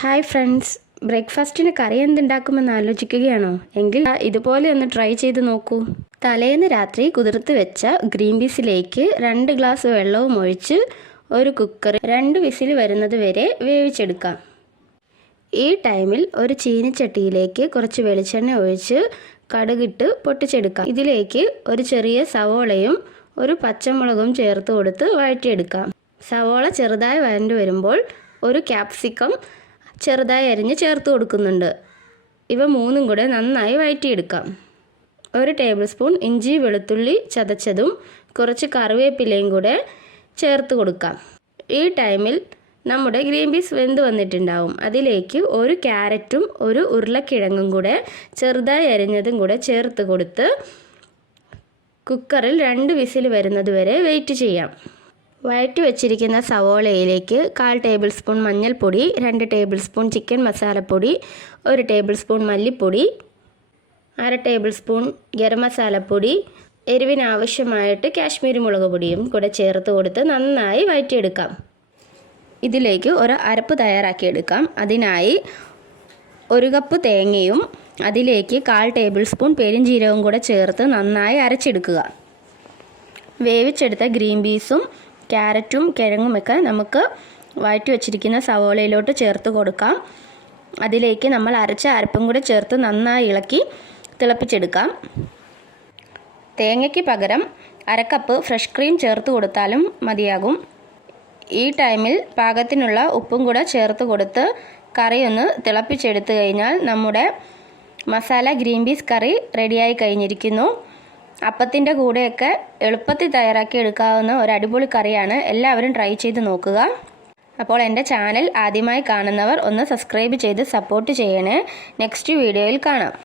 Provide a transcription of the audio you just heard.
Hi friends, ബ്രേക്ക്ഫാസ്റ്റിന് കറി എന്തുണ്ടാക്കുമെന്ന് ആലോചിക്കുകയാണോ? എങ്കിൽ ഇതുപോലെ ഒന്ന് ട്രൈ ചെയ്ത് നോക്കൂ. തലേന്ന് രാത്രി കുതിർത്ത് വെച്ച ഗ്രീൻ പീസിലേക്ക് 2 ഗ്ലാസ് വെള്ളവും ഒഴിച്ച് ഒരു കുക്കറിൽ 2 വിസിൽ വരുന്നത് വരെ വേവിച്ചെടുക്കാം. ഈ ടൈമിൽ ഒരു ചീനിച്ചട്ടിയിലേക്ക് കുറച്ച് വെളിച്ചെണ്ണ ഒഴിച്ച് കടുകിട്ട് പൊട്ടിച്ചെടുക്കാം. ഇതിലേക്ക് ഒരു ചെറിയ സവോളയും ഒരു പച്ചമുളകും ചേർത്ത് കൊടുത്ത് വഴറ്റിയെടുക്കാം. സവോള ചെറുതായി വഴണ്ടു വരുമ്പോൾ ഒരു ക്യാപ്സിക്കം ചെറുതായി അരിഞ്ഞ് ചേർത്ത് കൊടുക്കുന്നുണ്ട്. ഇവ മൂന്നും കൂടെ നന്നായി വഴറ്റിയെടുക്കാം. 1 ടേബിൾ സ്പൂൺ ഇഞ്ചി വെളുത്തുള്ളി ചതച്ചതും കുറച്ച് കറിവേപ്പിലയും കൂടെ ചേർത്ത് കൊടുക്കാം. ഈ ടൈമിൽ നമ്മുടെ ഗ്രീൻ പീസ് വെന്ത് വന്നിട്ടുണ്ടാവും. അതിലേക്ക് ഒരു ക്യാരറ്റും ഒരു ഉരുളക്കിഴങ്ങും കൂടെ ചെറുതായി അരിഞ്ഞതും കൂടെ ചേർത്ത് കൊടുത്ത് കുക്കറിൽ 2 വിസിൽ വരുന്നത് വരെ വെയിറ്റ് ചെയ്യാം. വഴറ്റി വെച്ചിരിക്കുന്ന സവോളയിലേക്ക് 1/4 ടേബിൾ സ്പൂൺ മഞ്ഞൾപ്പൊടി, 2 ടേബിൾ സ്പൂൺ ചിക്കൻ മസാലപ്പൊടി, 1 ടേബിൾ സ്പൂൺ മല്ലിപ്പൊടി, 1/2 ടേബിൾ സ്പൂൺ ഗരം മസാലപ്പൊടി, എരിവിനാവശ്യമായിട്ട് കാശ്മീരി മുളക് പൊടിയും കൂടെ ചേർത്ത് കൊടുത്ത് നന്നായി വഴറ്റിയെടുക്കാം. ഇതിലേക്ക് ഒരു അരപ്പ് തയ്യാറാക്കിയെടുക്കാം. അതിനായി 1 കപ്പ് തേങ്ങയും അതിലേക്ക് 1/4 ടേബിൾ സ്പൂൺ പെരുംജീരകവും കൂടെ ചേർത്ത് നന്നായി അരച്ചെടുക്കുക. വേവിച്ചെടുത്ത ഗ്രീൻ പീസും ക്യാരറ്റും കിഴങ്ങുമൊക്കെ നമുക്ക് വഴറ്റി വെച്ചിരിക്കുന്ന സവോളയിലോട്ട് ചേർത്ത് കൊടുക്കാം. അതിലേക്ക് നമ്മൾ അരച്ച അരപ്പും കൂടെ ചേർത്ത് നന്നായി ഇളക്കി തിളപ്പിച്ചെടുക്കാം. തേങ്ങയ്ക്ക് പകരം 1/2 കപ്പ് ഫ്രഷ് ക്രീം ചേർത്ത് കൊടുത്താലും മതിയാകും. ഈ ടൈമിൽ പാകത്തിനുള്ള ഉപ്പും കൂടെ ചേർത്ത് കൊടുത്ത് കറി ഒന്ന് തിളപ്പിച്ചെടുത്തു കഴിഞ്ഞാൽ നമ്മുടെ മസാല ഗ്രീൻ പീസ് കറി റെഡിയായി കഴിഞ്ഞിരിക്കുന്നു. അപ്പത്തിൻ്റെ കൂടെയൊക്കെ എളുപ്പത്തിൽ തയ്യാറാക്കി എടുക്കാവുന്ന ഒരു അടിപൊളി കറിയാണ്. എല്ലാവരും ട്രൈ ചെയ്ത് നോക്കുക. അപ്പോൾ എൻ്റെ ചാനൽ ആദ്യമായി കാണുന്നവർ ഒന്ന് സബ്സ്ക്രൈബ് ചെയ്ത് സപ്പോർട്ട് ചെയ്യണേ. നെക്സ്റ്റ് വീഡിയോയിൽ കാണാം.